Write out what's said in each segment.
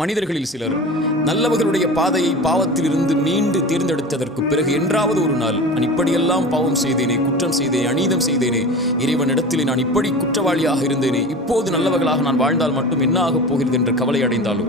மனிதர்களில் சிலர் நல்லவர்களுடைய பாதையை பாவத்திலிருந்து மீண்டு தேர்ந்தெடுத்ததற்கு பிறகு என்றாவது ஒரு நாள் நான் இப்படியெல்லாம் பாவம் செய்தேனே, குற்றம் செய்தேனே, அநீதம் செய்தேனே, இறைவனிடத்திலே நான் இப்படி குற்றவாளியாக இருந்தேனே, இப்போது நல்லவர்களாக நான் வாழ்ந்தால் மட்டும் என்ன ஆகப் போகிறது என்ற கவலை அடைந்தாலோ,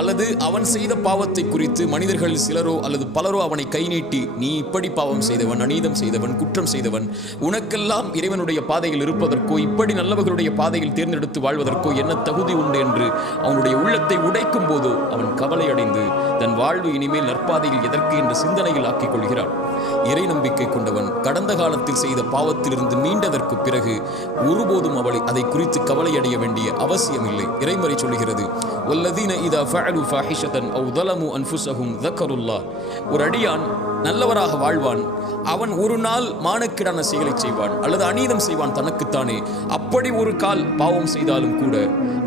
அல்லது அவன் செய்த பாவத்தை குறித்து மனிதர்களில் சிலரோ அல்லது பலரோ அவனை கை நீட்டி நீ இப்படி பாவம் செய்தவன், அநீதம் செய்தவன், குற்றம் செய்தவன், உனக்கெல்லாம் இறைவனுடைய பாதையில் இருப்பதற்கோ இப்படி நல்லவர்களுடைய பாதையில் தேர்ந்தெடுத்து வாழ்வதற்கோ என்ன தகுதி உண்டு என்று அவனுடைய உள்ளத்தை உடைக்கும் போதோ அவன் கவலை அடைந்து தன் வாழ்வு இனிமேல் நற்பாதையில் எதற்கு என்ற சிந்தனையில் ஆக்கிக் கொள்கிறான். இறை நம்பிக்கை கொண்டவன் கடந்த காலத்தில் செய்த பாவத்திலிருந்து மீண்டதற்கு பிறகு ஒருபோதும் அதை குறித்து கவலை அடைய வேண்டிய அவசியம் இல்லை. இறைமறை சொல்கிறது, வல்லதீன இதா ஃபஅலு ஃபாஹிஷதன் அவ் ظلموا انفسهم ذكروا الله. ஒரு அடியான் நல்லவராக வாழ்வான், அவன் ஒரு நாள் மானக்கிடான செயலை செய்வான் அல்லது அநீதம் செய்வான் தனக்குத்தானே. அப்படி ஒரு கால் பாவம் செய்தாலும் கூட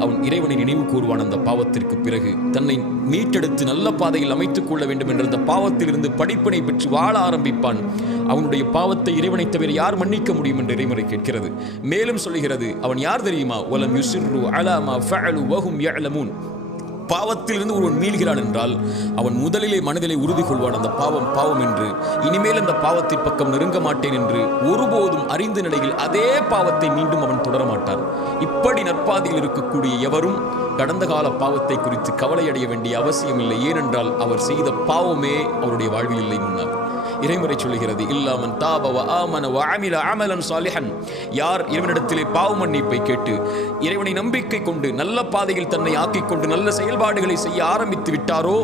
அவன் இறைவனை நினைவு கூறுவான். அந்த பாவத்திற்கு பிறகு தன்னை மீட்டெடுத்து நல்ல பாதையில் அமைத்துக் கொள்ள வேண்டும் என்ற அந்த பாவத்திலிருந்து படிப்பினை பெற்று வாழ ஆரம்பிப்பான். அவனுடைய பாவத்தை இறைவனை தவிர யார் மன்னிக்க முடியும் என்று இறைமுறை கேட்கிறது. மேலும் சொல்கிறது, அவன் யார் தெரியுமா? வலம் யுஸிர்ரு அலா மா ஃபஅலு வஹும் யஅலமூன். பாவத்திலிருந்து ஒருவன் மீள்கிறான் என்றால் அவன் முதலிலே மனதிலே உறுதி கொள்வான், அந்த பாவம் பாவம் என்று, இனிமேல் அந்த பாவத்தின் பக்கம் நெருங்க மாட்டேன் என்று. ஒருபோதும் அறிந்த நிலையில் அதே பாவத்தை மீண்டும் அவன் தொடரமாட்டான். இப்படி நற்பாதையில் இருக்கக்கூடிய எவரும் கடந்த கால பாவத்தை குறித்து கவலை அடைய வேண்டிய அவசியம் இல்லை. ஏனென்றால் அவர் செய்த பாவமே அவருடைய வாழ்வில் இல்லை. முன்னால் இறைமுறை சொல்கிறது, இல்லாமன் தாப வ ஆமன வ அமில அமலன் சாலிஹன். யார் இறைவனிடத்திலே பாவ மன்னிப்பை கேட்டு இறைவனை நம்பிக்கை கொண்டு நல்ல பாதையில் தன்னை ஆக்கிக் கொண்டு நல்ல செயல்பாடுகளை செய்ய ஆரம்பித்து விட்டாரோ,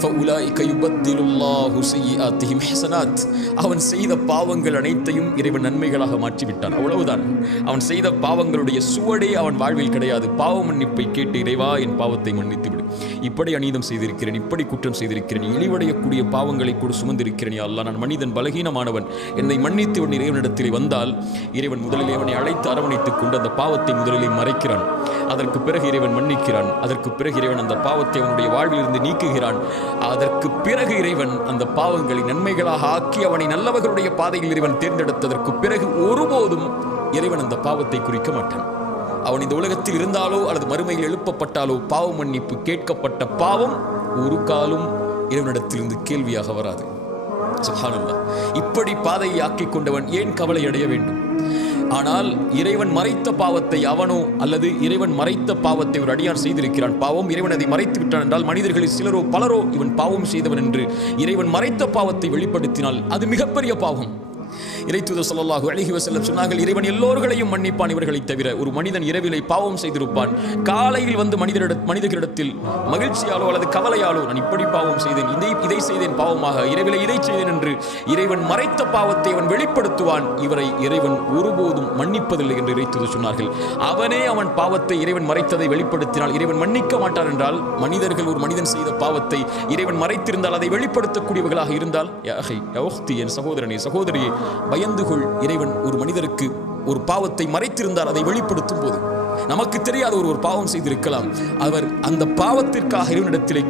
ஃபஉலாயிக யுபத்திலுல்லாஹு ஸய்யிஆத்திஹிம் ஹஸனாத். அவன் செய்த பாவங்கள் அனைத்தையும் இறைவன் நன்மைகளாக மாற்றிவிட்டான். அவ்வளவுதான். அவன் செய்த பாவங்களுடைய சுவடே அவன் வாழ்வில் கிடையாது. பாவ மன்னிப்பை கேட்டு இறைவா என் பாவத்தை மன்னித்து விடு, இப்படி அநீதம் செய்திருக்கிறேன், இப்படி குற்றம் செய்திருக்கிறேன், இழிவடையக்கூடிய பாவங்களை கூட சுமந்திருக்கிறேன், யா அல்லாஹ் நான் மனிதன், பலகீனமானவன், என்னை மன்னித்து உன் இறைவனிடத்திலே வந்தால் இறைவன் முதலில் அவனை அழைத்து அரவணைத்துக் கொண்டு அந்த பாவத்தை முதலிலே மறைக்கிறான். அதற்கு பிறகு இறைவன் மன்னிக்கிறான். அதற்கு பிறகு இறைவன் அந்த பாவத்தை அவனுடைய வாழ்வில் இருந்து நீக்குகிறான். அதற்கு பிறகு இறைவன் அந்த பாவங்களை நன்மைகளாக ஆக்கி அவனை நல்லவர்களுடைய பாதையில் இறைவன் தேர்ந்தெடுத்ததற்கு பிறகு ஒருபோதும் இறைவன் அந்த பாவத்தை குறிக்க மாட்டான். அவன் இந்த உலகத்தில் இருந்தாலோ அல்லது மறுமையில் எழுப்பப்பட்டாலோ பாவ மன்னிப்பு கேட்கப்பட்ட பாவம் ஒரு காலும் இறைவனிடத்திலிருந்து கேள்வியாக வராது. சுப்ஹானல்லாஹ். இப்படி பாதையை ஆக்கிக் கொண்டவன் ஏன் கவலை அடைய வேண்டும்? ஆனால் இறைவன் மறைத்த பாவத்தை அவனோ அல்லது இறைவன் மறைத்த பாவத்தை ஒரு அடியான் செய்திருக்கிறான். பாவம் இறைவன் அதை மறைத்து விட்டான் என்றால் மனிதர்களில் சிலரோ பலரோ இவன் பாவம் செய்தவன் என்று இறைவன் மறைத்த பாவத்தை வெளிப்படுத்தினால் அது மிகப்பெரிய பாவம். இறைத்தூதர் ஸல்லல்லாஹு அலைஹி வஸல்லம் சொன்னார்கள், இறைவன் எல்லோர்களையும் மன்னிப்பான் இவர்களை தவிர. ஒரு மனிதன் இரவிலே பாவம் செய்திருப்பான், காலையில் வந்து மனிதர்களிடத்தில் மகிழ்ச்சியாலோ அல்லது கவலையாலோ நான் இப்படி பாவம் செய்தேன், இதை செய்தேன் பாவமாக, இரவிலே இதை செய்தேன் என்று இறைவன் மறைத்த பாவத்தை அவன் வெளிப்படுத்துவான். இவரை இறைவன் ஒருபோதும் மன்னிப்பதில்லை என்று இறைத்தூதர் சொன்னார்கள். அவனே அவன் பாவத்தை இறைவன் மறைத்ததை வெளிப்படுத்தினால் இறைவன் மன்னிக்க மாட்டான் என்றால் மனிதர்கள் ஒரு மனிதன் செய்த பாவத்தை இறைவன் மறைத்திருந்தால் அதை வெளிப்படுத்தக்கூடியவர்களாக இருந்தால், யா அஹி யா உக்தி, என் சகோதரனே சகோதரியே, பயந்து கொள். இறைவன் ஒரு மனிதருக்கு ஒரு பாவத்தை மறைத்திருந்தால் அதை வெளிப்படுத்தும் போது நமக்கு தெரியாத ஒரு பாவம் செய்திருக்கலாம். அவர் அந்த பாவத்திற்காக இறைவனிடத்திலே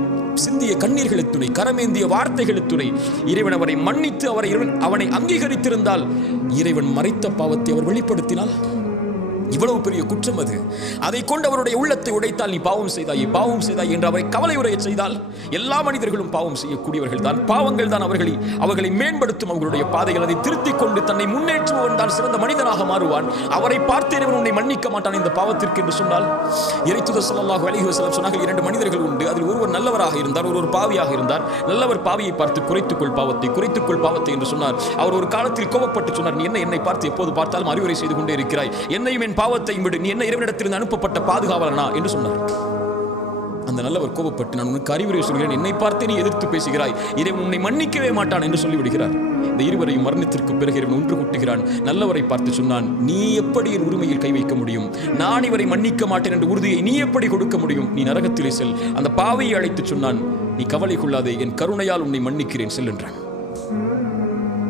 சிந்திய கண்ணீர்களை துணை, கரமேந்திய வார்த்தைகளை துணை இறைவன் அவரை மன்னித்து அவனை அங்கீகரித்திருந்தால் இறைவன் மறைத்த பாவத்தை அவர் வெளிப்படுத்தினால் இவ்வளவு பெரிய குற்றம் அது. அதை கொண்டு அவருடைய உள்ளத்தை உடைத்தால் நீ பாவம் செய்தாய் என்று அவரை கவலை உரைய செய்தால், எல்லா மனிதர்களும் பாவம் செய்யக்கூடியவர்கள் தான். பாவங்கள் தான் அவர்களை மேம்படுத்தும். அவர்களுடைய பாதைகள் அதை திருத்திக் கொண்டு தன்னை முன்னேற்றுவன் தான் சிறந்த மனிதனாக மாறுவான். அவரை பார்த்து இறைவன் உன்னை மன்னிக்க மாட்டான் இந்த பாவத்திற்கு என்று சொன்னால், இறைத்தூதர் ஸல்லல்லாஹு அலைஹி வஸல்லம் சொன்னார்கள், இரண்டு மனிதர்கள் உண்டு, அதில் ஒருவர் நல்லவராக இருந்தார், ஒருவர் பாவியாக இருந்தார். நல்லவர் பாவியை பார்த்து குறைத்துக்கொள் பாவத்தை என்று சொன்னார். அவர் ஒரு காலத்தில் கோபப்பட்டு சொன்னார், நீ என்னை பார்த்து எப்போது பார்த்தாலும் அறிவுரை செய்து கொண்டே இருக்கிறாய், என்னையும் என் பாவத்தை விடு, நீ என்ன இறைவனிடத்திலிருந்து அனுப்பப்பட்ட பாதுகாவலனா என்று சொன்னார். அந்த நல்லவர் கோபப்பட்டு, நான் உனக்கு அறிவுரை சொல்கிறேன், என்னை பார்த்தே நீ எதிர்த்து பேசுகிறாய், இறைவன் உன்னை மன்னிக்கவே மாட்டான் என்று சொல்லிவிடுகிறார். இந்த இருவரையும் மரணத்திற்கு பிறகு இறைவன் ஒன்று கூட்டுகிறான். நல்லவரை பார்த்து சொன்னான், நீ எப்படி என் உரிமையில் கை வைக்க முடியும்? நான் இவரை மன்னிக்க மாட்டேன் என்ற உறுதியை நீ எப்படி கொடுக்க முடியும்? நீ நரகத்திலே செல். அந்த பாவியை அழைத்து சொன்னான், நீ கவலை கொள்ளாதே, என் கருணையால் உன்னை மன்னிக்கிறேன், செல் என்றான்.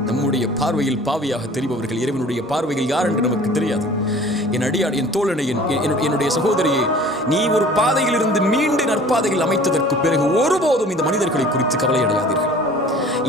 நம்முடைய பார்வையில் பாவியாக தெரிபவர்கள் இறைவனுடைய பார்வையில் யார் என்று நமக்கு தெரியாது. என் அடியான், என் தோழனை, என்னுடைய சகோதரியே, நீ ஒரு பாதையில் இருந்து மீண்டு நற்பாதையில் அமைத்ததற்கு பிறகு ஒருபோதும் இந்த மனிதர்களை குறித்து கவலை அடையாதீர்கள்.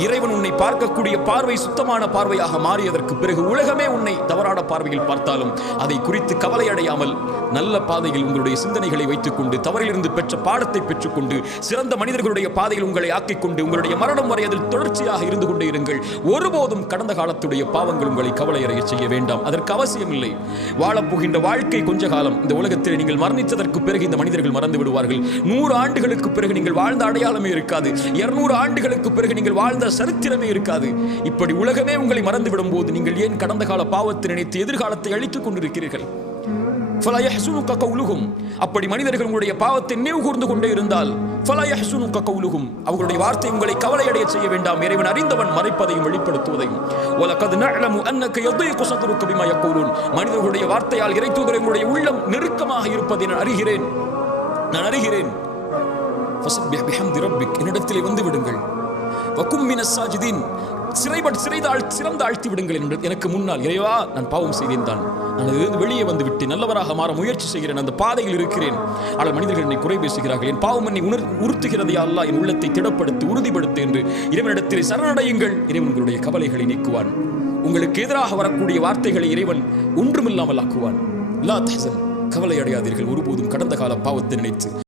இறைவன் உன்னை பார்க்கக்கூடிய பார்வை சுத்தமான பார்வையாக மாறியதற்கு பிறகு உலகமே உன்னை தவறான பார்வையில் பார்த்தாலும் அதை குறித்து கவலை அடையாமல் நல்ல பாதையில் உங்களுடைய சிந்தனைகளை வைத்துக் கொண்டு தவறிலிருந்து பெற்ற பாடத்தை பெற்றுக்கொண்டு சிறந்த மனிதர்களுடைய பாதையில் உங்களை ஆக்கிக் கொண்டு உங்களுடைய மரணம் வரை அதில் தொடர்ச்சியாக இருந்து கொண்டே இருங்கள். ஒருபோதும் கடந்த காலத்துடைய பாவங்கள் உங்களை கவலையடைய செய்ய வேண்டாம். அதற்கு அவசியம் இல்லை. வாழப்போகின்ற வாழ்க்கை கொஞ்ச காலம். இந்த உலகத்தில் நீங்கள் மரணித்ததற்கு பிறகு இந்த மனிதர்கள் மறந்து விடுவார்கள். 100 ஆண்டுகளுக்கு பிறகு நீங்கள் வாழ்ந்த அடையாளமே இருக்காது. 200 ஆண்டுகளுக்கு பிறகு நீங்கள் வாழ்ந்த சரித்திரமே இருக்காது. இப்படி உலகமே உங்களை மறந்துவிடும் போது நீங்கள் ஏன் கடந்த கால பாவத்தை நினைத்து எதிர்காலத்தை அழித்துக் கொண்டிருக்கிறீர்கள்? அப்படி மனிதர்கள் உங்களுடைய பாவத்தை நினைவு கூர்ந்து கொண்டே இருந்தால் அவர்களுடைய வார்த்தை உங்களை கவலையடைய செய்ய வேண்டாம். இறைவன் அறிந்தவன் மறைப்பதையும் வெளிப்படுத்துவதையும். மனிதர்களுடைய வார்த்தையால் இறை தூதரை உங்களுடைய உள்ளம் நெருக்கமாக இருப்பதை நான் அறிகிறேன். என்னிடத்திலே வந்து விடுங்கள். சிறந்த ஆழ்த்தி விடுங்கள் என்று எனக்கு முன்னால், இறைவா நான் பாவம் செய்தேன் தான், நான் இதிலிருந்து வெளியே வந்து விட்டு நல்லவராக மாற முயற்சி செய்கிறேன், அந்த பாதையில் இருக்கிறேன். ஆனால் மனிதர்கள் என்னை குறை பேசுகிறார்கள். என் பாவம் என்னை உறுத்துகிறதையா அல்லாஹ், என் உள்ளத்தை திடப்படுத்து உறுதிப்படுத்து என்று இறைவனிடத்தில் சரணடையுங்கள். இறைவன் உங்களுடைய கவலைகளை நீக்குவான். உங்களுக்கு எதிராக வரக்கூடிய வார்த்தைகளை இறைவன் ஒன்றுமில்லாமல் ஆக்குவான். லா தஹ்சன், கவலை அடையாதீர்கள் ஒருபோதும் கடந்த கால பாவத்தை நினைத்து.